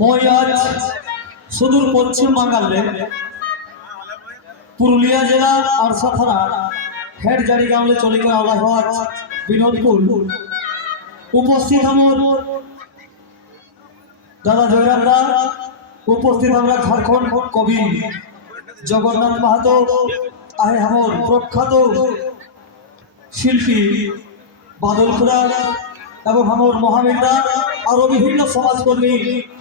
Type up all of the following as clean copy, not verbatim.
মই আজ সুদূর পশ্চিম বাংলালে পুরুলিয়া জেলা আরসা থানা হেডজারি গাঁওলে চলে গিয়ে আওলা হওয়া বিনোদপুর উপস্থিত আমার দাদা জয়রাম দা, উপস্থিত আমরা ঝাড়খণ্ড কবি জগন্নাথ মাহাতো, আহে আমার প্রখ্যাত শিল্পী বাদল খুড়া এবং আমার মহামেঘা আর বিভিন্ন সমাজকর্মী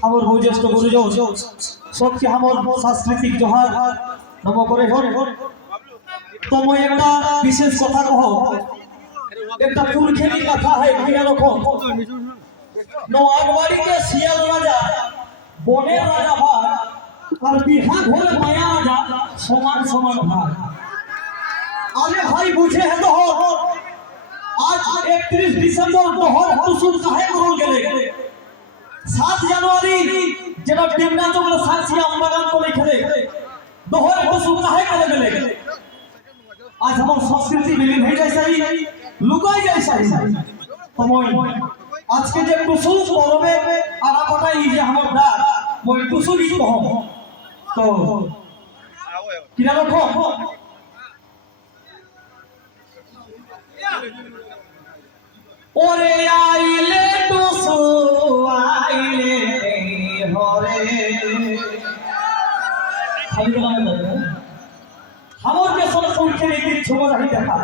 আমার বয়োজ্যেষ্ঠ গুরুজন সবকে আমার সাংস্কৃতিক জোহার নম করে হন। তো মই একটা বিশেষ কথা কহ, একটা পুরখেলি কথা হয় এরকম নোয়ারবাড়িতে শিয়াল রাজা বনের রাজা ভাই আর বিহা ঘরে মায়া রাজা সমান সমান ভাই। আরে ভাই বুঝে হেতো आज 31 दिसंबर दोहर टुसुन काहे करल गेले 7 जनवरी जेना टिमना चोगला साक्षी আমবাগান को लिखले दोहर टुसुन काहे करे गेले। आज हमर संस्कृति विलीन हो जाय सही लुकाई जाय सही समय आज के जे टुसुन परबे आरा बताई जे हमर दा মই टुसुन ही कहो तो किना रखो ओरे आइले टुसु आइले हरे खाली गाना हमर के सब सुन के एक छोरा ही देखा